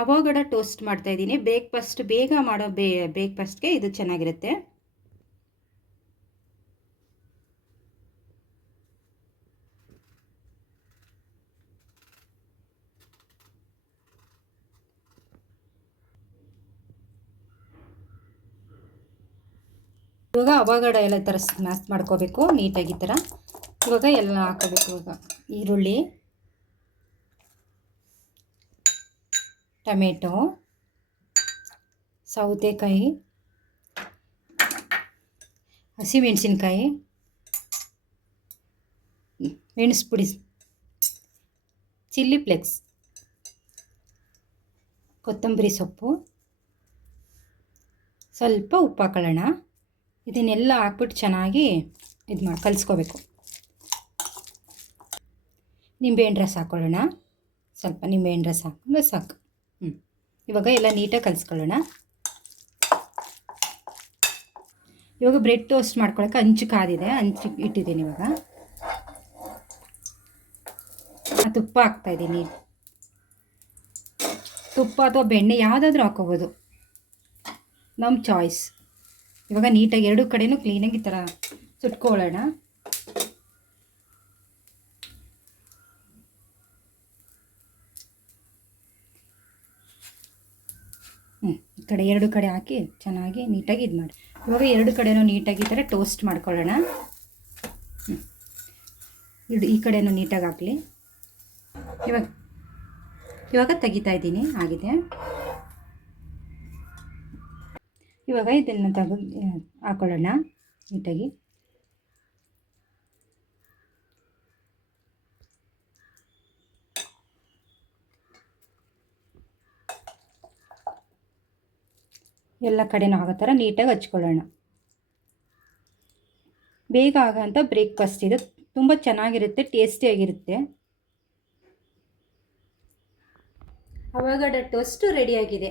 ಅವಘಡ ಟೋಸ್ಟ್ ಮಾಡ್ತಾಯಿದ್ದೀನಿ. ಬ್ರೇಕ್ಫಾಸ್ಟ್ ಬೇಗ ಮಾಡೋ ಬ್ರೇಕ್ಫಾಸ್ಟ್ಗೆ ಇದು ಚೆನ್ನಾಗಿರುತ್ತೆ. ಇವಾಗ ಅವಘಡ ಎಲ್ಲ ಥರ ಸ್ಮ್ಯಾಶ್ ಮಾಡ್ಕೋಬೇಕು ನೀಟಾಗಿ ಈ ಥರ. ಇವಾಗ ಎಲ್ಲ ಹಾಕೋಬೇಕು. ಇವಾಗ ಈರುಳ್ಳಿ, ಟೊಮೆಟೊ, ಸೌತೆಕಾಯಿ, ಹಸಿಮೆಣಸಿನ್ಕಾಯಿ, ಮೆಣಸು ಪುಡಿ, ಚಿಲ್ಲಿ ಫ್ಲೇಕ್ಸ್, ಕೊತ್ತಂಬರಿ ಸೊಪ್ಪು, ಸ್ವಲ್ಪ ಉಪ್ಪು ಹಾಕೊಳ್ಳೋಣ. ಇದನ್ನೆಲ್ಲ ಹಾಕ್ಬಿಟ್ಟು ಚೆನ್ನಾಗಿ ಕಲಿಸ್ಕೋಬೇಕು. ನಿಂಬೆಹಣ್ಣು ರಸ ಹಾಕ್ಕೊಳ್ಳೋಣ. ಸ್ವಲ್ಪ ನಿಂಬೆಹಣ್ಣು ರಸ ಹಾಕಿದ್ರೆ ಸಾಕು. ಇವಾಗ ಎಲ್ಲ ನೀಟಾಗಿ ಕಲಿಸ್ಕೊಳ್ಳೋಣ. ಇವಾಗ ಬ್ರೆಡ್ ಟೋಸ್ಟ್ ಮಾಡ್ಕೊಳ್ಳೋಕೆ ಹಂಚು ಕಾದಿದೆ, ಹಂಚು ಇಟ್ಟಿದ್ದೀನಿ. ಇವಾಗ ತುಪ್ಪ ಹಾಕ್ತಾಯಿದ್ದೀನಿ. ತುಪ್ಪ ಅಥವಾ ಬೆಣ್ಣೆ ಯಾವುದಾದ್ರೂ ಹಾಕೋಬೋದು, ನಮ್ಮ ಚಾಯ್ಸ್. ಇವಾಗ ನೀಟಾಗಿ ಎರಡು ಕಡೆನೂ ಕ್ಲೀನಾಗಿ ಈ ಥರ ಸುಟ್ಕೊಳ್ಳೋಣ. ಈ ಕಡೆ ಎರಡು ಕಡೆ ಹಾಕಿ ಚೆನ್ನಾಗಿ ನೀಟಾಗಿ ಇದು ಮಾಡಿ. ಇವಾಗ ಎರಡು ಕಡೆನೂ ನೀಟಾಗಿ ಈ ಥರ ಟೋಸ್ಟ್ ಮಾಡ್ಕೊಳ್ಳೋಣ. ಈ ಕಡೆನೂ ನೀಟಾಗಿ ಹಾಕಲಿ. ಇವಾಗ ತೆಗಿತಾ ಇದ್ದೀನಿ, ಆಗಿದೆ. ಇವಾಗ ಇದನ್ನು ಹಾಕೊಳ್ಳೋಣ ನೀಟಾಗಿ. ಎಲ್ಲ ಕಡೆನೂ ಆಗೋ ಥರ ನೀಟಾಗಿ ಹಚ್ಕೊಳ್ಳೋಣ. ಬೇಗ ಆಗೋಂಥ ಬ್ರೇಕ್ಫಾಸ್ಟ್ ಇದು. ತುಂಬ ಚೆನ್ನಾಗಿರುತ್ತೆ, ಟೇಸ್ಟಿಯಾಗಿರುತ್ತೆ. ಅವಘಡ ಟೋಸ್ಟು ರೆಡಿಯಾಗಿದೆ.